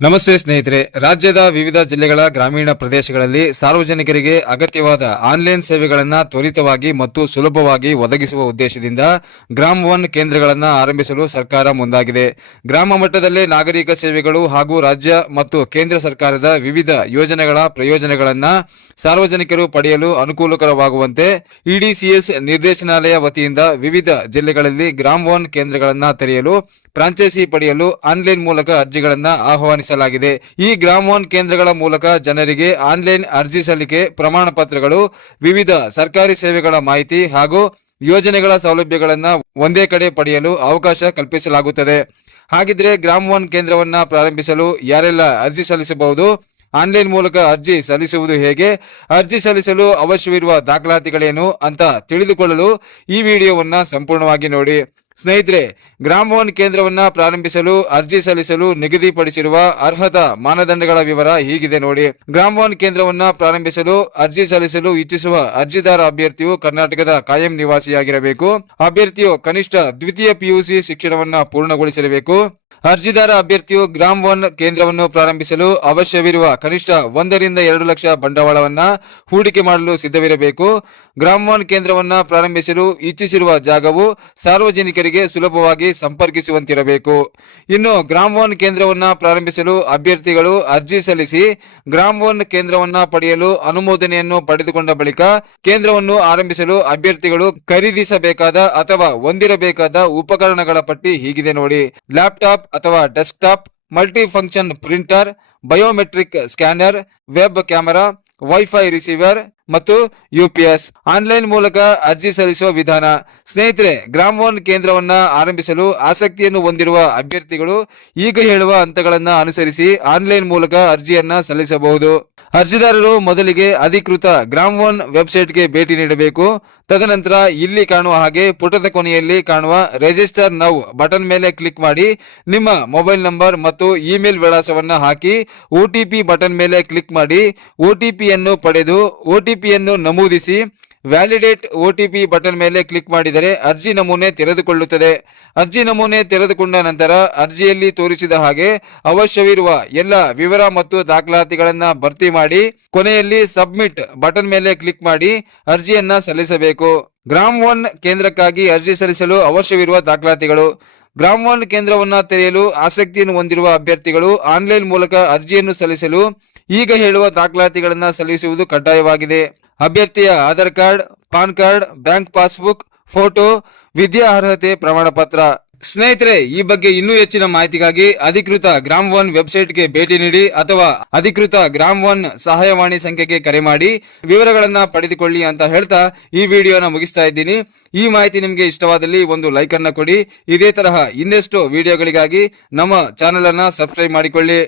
ನಮಸ್ತೆ ಸ್ನೇಹಿತರೆ, ರಾಜ್ಯದ ವಿವಿಧ ಜಿಲ್ಲೆಗಳ ಗ್ರಾಮೀಣ ಪ್ರದೇಶಗಳಲ್ಲಿ ಸಾರ್ವಜನಿಕರಿಗೆ ಅಗತ್ಯವಾದ ಆನ್ಲೈನ್ ಸೇವೆಗಳನ್ನು ತ್ವರಿತವಾಗಿ ಮತ್ತು ಸುಲಭವಾಗಿ ಒದಗಿಸುವ ಉದ್ದೇಶದಿಂದ ಗ್ರಾಮ ಒನ್ ಕೇಂದ್ರಗಳನ್ನು ಆರಂಭಿಸಲು ಸರ್ಕಾರ ಮುಂದಾಗಿದೆ. ಗ್ರಾಮ ಮಟ್ಟದಲ್ಲೇ ನಾಗರಿಕ ಸೇವೆಗಳು ಹಾಗೂ ರಾಜ್ಯ ಮತ್ತು ಕೇಂದ್ರ ಸರ್ಕಾರದ ವಿವಿಧ ಯೋಜನೆಗಳ ಪ್ರಯೋಜನಗಳನ್ನು ಸಾರ್ವಜನಿಕರು ಪಡೆಯಲು ಅನುಕೂಲಕರವಾಗುವಂತೆ ಇಡಿಸಿಎಸ್ ನಿರ್ದೇಶನಾಲಯ ವತಿಯಿಂದ ವಿವಿಧ ಜಿಲ್ಲೆಗಳಲ್ಲಿ ಗ್ರಾಮ ಒನ್ ಕೇಂದ್ರಗಳನ್ನು ತೆರೆಯಲು ಫ್ರಾಂಚೈಸಿ ಪಡೆಯಲು ಆನ್ಲೈನ್ ಮೂಲಕ ಅರ್ಜಿಗಳನ್ನು ಆಹ್ವಾನಿಸಲಾಗಿದೆ. ಈ ಗ್ರಾಮ ಒನ್ ಕೇಂದ್ರಗಳ ಮೂಲಕ ಜನರಿಗೆ ಆನ್ಲೈನ್ ಅರ್ಜಿ ಸಲ್ಲಿಕೆ, ಪ್ರಮಾಣ ಪತ್ರಗಳು, ವಿವಿಧ ಸರ್ಕಾರಿ ಸೇವೆಗಳ ಮಾಹಿತಿ ಹಾಗೂ ಯೋಜನೆಗಳ ಸೌಲಭ್ಯಗಳನ್ನು ಒಂದೇ ಕಡೆ ಪಡೆಯಲು ಅವಕಾಶ ಕಲ್ಪಿಸಲಾಗುತ್ತದೆ. ಹಾಗಿದ್ರೆ ಗ್ರಾಮ ಒನ್ ಕೇಂದ್ರವನ್ನ ಪ್ರಾರಂಭಿಸಲು ಯಾರೆಲ್ಲ ಅರ್ಜಿ ಸಲ್ಲಿಸಬಹುದು? ಆನ್ಲೈನ್ ಮೂಲಕ ಅರ್ಜಿ ಸಲ್ಲಿಸುವುದು ಹೇಗೆ? ಅರ್ಜಿ ಸಲ್ಲಿಸಲು ಅವಶ್ಯವಿರುವ ದಾಖಲಾತಿಗಳೇನು ಅಂತ ತಿಳಿದುಕೊಳ್ಳಲು ಈ ವಿಡಿಯೋವನ್ನ ಸಂಪೂರ್ಣವಾಗಿ ನೋಡಿ. ಸ್ನೇಹಿತರೆ, ಗ್ರಾಮ ಒನ್ ಕೇಂದ್ರವನ್ನ ಪ್ರಾರಂಭಿಸಲು ಅರ್ಜಿ ಸಲ್ಲಿಸಲು ನಿಗದಿಪಡಿಸಿರುವ ಅರ್ಹತಾ ಮಾನದಂಡಗಳ ವಿವರ ಹೀಗಿದೆ ನೋಡಿ. ಗ್ರಾಮ ಒನ್ ಕೇಂದ್ರವನ್ನ ಪ್ರಾರಂಭಿಸಲು ಅರ್ಜಿ ಸಲ್ಲಿಸಲು ಇಚ್ಛಿಸುವ ಅರ್ಜಿದಾರ ಅಭ್ಯರ್ಥಿಯು ಕರ್ನಾಟಕದ ಕಾಯಂ ನಿವಾಸಿಯಾಗಿರಬೇಕು. ಅಭ್ಯರ್ಥಿಯು ಕನಿಷ್ಠ ದ್ವಿತೀಯ ಪಿಯುಸಿ ಶಿಕ್ಷಣವನ್ನ ಪೂರ್ಣಗೊಳಿಸಿರಬೇಕು. ಅರ್ಜಿದಾರ ಅಭ್ಯರ್ಥಿಯು ಗ್ರಾಮ ಒನ್ ಕೇಂದ್ರವನ್ನು ಪ್ರಾರಂಭಿಸಲು ಅವಶ್ಯವಿರುವ ಕನಿಷ್ಠ 1 ರಿಂದ 2 ಲಕ್ಷ ಬಂಡವಾಳವನ್ನ ಹೂಡಿಕೆ ಮಾಡಲು ಸಿದ್ಧವಿರಬೇಕು. ಗ್ರಾಮ ಒನ್ ಕೇಂದ್ರವನ್ನ ಪ್ರಾರಂಭಿಸಲು ಇಚ್ಛಿಸಿರುವ ಜಾಗವು ಸಾರ್ವಜನಿಕರಿಗೆ ಸುಲಭವಾಗಿ ಸಂಪರ್ಕಿಸುವಂತಿರಬೇಕು. ಇನ್ನು ಗ್ರಾಮ ಒನ್ ಕೇಂದ್ರವನ್ನ ಪ್ರಾರಂಭಿಸಲು ಅಭ್ಯರ್ಥಿಗಳು ಅರ್ಜಿ ಸಲ್ಲಿಸಿ ಗ್ರಾಮ ಒನ್ ಕೇಂದ್ರವನ್ನ ಪಡೆಯಲು ಅನುಮೋದನೆಯನ್ನು ಪಡೆದುಕೊಂಡ ಬಳಿಕ ಕೇಂದ್ರವನ್ನು ಆರಂಭಿಸಲು ಅಭ್ಯರ್ಥಿಗಳು ಖರೀದಿಸಬೇಕಾದ ಅಥವಾ ಹೊಂದಿರಬೇಕಾದ ಉಪಕರಣಗಳ ಪಟ್ಟಿ ಹೀಗಿದೆ ನೋಡಿ. ಲ್ಯಾಪ್ಟಾಪ್ ಅಥವಾ desktop, multi function printer, biometric scanner, web camera, wifi receiver ಮತ್ತು ಯುಪಿಎಸ್. ಆನ್ಲೈನ್ ಮೂಲಕ ಅರ್ಜಿ ಸಲ್ಲಿಸುವ ವಿಧಾನ. ಸ್ನೇಹಿತರೆ, ಗ್ರಾಮ ಒನ್ ಕೇಂದ್ರವನ್ನ ಆರಂಭಿಸಲು ಆಸಕ್ತಿಯನ್ನು ಹೊಂದಿರುವ ಅಭ್ಯರ್ಥಿಗಳು ಈಗ ಹೇಳುವ ಹಂತಗಳನ್ನು ಅನುಸರಿಸಿ ಆನ್ಲೈನ್ ಮೂಲಕ ಅರ್ಜಿಯನ್ನ ಸಲ್ಲಿಸಬಹುದು. ಅರ್ಜಿದಾರರು ಮೊದಲಿಗೆ ಅಧಿಕೃತ ಗ್ರಾಮ ಒನ್ ವೆಬ್ಸೈಟ್ಗೆ ಭೇಟಿ ನೀಡಬೇಕು. ತದನಂತರ ಇಲ್ಲಿ ಕಾಣುವ ಹಾಗೆ ಪುಟದ ಕೊನೆಯಲ್ಲಿ ಕಾಣುವ ರಿಜಿಸ್ಟರ್ ನೌ ಬಟನ್ ಮೇಲೆ ಕ್ಲಿಕ್ ಮಾಡಿ ನಿಮ್ಮ ಮೊಬೈಲ್ ನಂಬರ್ ಮತ್ತು ಇಮೇಲ್ ವಿಳಾಸವನ್ನ ಹಾಕಿ ಒಟಿಪಿ ಬಟನ್ ಮೇಲೆ ಕ್ಲಿಕ್ ಮಾಡಿ ಒಟಿಪಿಯನ್ನು ಪಡೆದು ಒಟಿಪಿಯನ್ನು ನಮೂದಿಸಿ ವ್ಯಾಲಿಡೇಟ್ ಒಟಿಪಿ ಬಟನ್ ಮೇಲೆ ಕ್ಲಿಕ್ ಮಾಡಿದರೆ ಅರ್ಜಿ ನಮೂನೆ ತೆರೆದುಕೊಳ್ಳುತ್ತದೆ. ಅರ್ಜಿ ನಮೂನೆ ತೆರೆದುಕೊಂಡ ನಂತರ ಅರ್ಜಿಯಲ್ಲಿ ತೋರಿಸಿದ ಹಾಗೆ ಅವಶ್ಯವಿರುವ ಎಲ್ಲ ವಿವರ ಮತ್ತು ದಾಖಲಾತಿಗಳನ್ನ ಭರ್ತಿ ಮಾಡಿ ಕೊನೆಯಲ್ಲಿ ಸಬ್ಮಿಟ್ ಬಟನ್ ಮೇಲೆ ಕ್ಲಿಕ್ ಮಾಡಿ ಅರ್ಜಿಯನ್ನ ಸಲ್ಲಿಸಬೇಕು. ಗ್ರಾಮ ಒನ್ ಕೇಂದ್ರಕ್ಕಾಗಿ ಅರ್ಜಿ ಸಲ್ಲಿಸಲು ಅವಶ್ಯವಿರುವ ದಾಖಲಾತಿಗಳು. ಗ್ರಾಮ ಒನ್ ಕೇಂದ್ರವನ್ನ ತೆರೆಯಲು ಆಸಕ್ತಿಯನ್ನು ಹೊಂದಿರುವ ಅಭ್ಯರ್ಥಿಗಳು ಆನ್ಲೈನ್ ಮೂಲಕ ಅರ್ಜಿಯನ್ನು ಸಲ್ಲಿಸಲು ಈಗ ಹೇಳುವ ದಾಖಲಾತಿಗಳನ್ನ ಸಲ್ಲಿಸುವುದು ಕಡ್ಡಾಯವಾಗಿದೆ. ಅಭ್ಯರ್ಥಿಯ Aadhaar card, PAN card, bank passbook, photo, ವಿದ್ಯಾ ಅರ್ಹತೆ ಪ್ರಮಾಣ ಪತ್ರ. ಸ್ನೇಹಿತರೆ, ಈ ಬಗ್ಗೆ ಇನ್ನೂ ಹೆಚ್ಚಿನ ಮಾಹಿತಿಗಾಗಿ ಅಧಿಕೃತ ಗ್ರಾಮ ಒನ್ ವೆಬ್ಸೈಟ್ಗೆ ಭೇಟಿ ನೀಡಿ ಅಥವಾ ಅಧಿಕೃತ ಗ್ರಾಮ ಒನ್ ಸಹಾಯವಾಣಿ ಸಂಖ್ಯೆಗೆ ಕರೆ ಮಾಡಿ ವಿವರಗಳನ್ನ ಪಡೆದುಕೊಳ್ಳಿ ಅಂತ ಹೇಳ್ತಾ ಈ ವಿಡಿಯೋನ ಮುಗಿಸ್ತಾ ಇದ್ದೀನಿ. ಈ ಮಾಹಿತಿ ನಿಮಗೆ ಇಷ್ಟವಾದಲ್ಲಿ ಒಂದು ಲೈಕ್ ಅನ್ನ ಕೊಡಿ. ಇದೇ ತರಹ ಇನ್ನೆಷ್ಟು ವಿಡಿಯೋಗಳಿಗಾಗಿ ನಮ್ಮ ಚಾನೆಲ್ ಅನ್ನ ಸಬ್ಸ್ಕ್ರೈಬ್ ಮಾಡಿಕೊಳ್ಳಿ.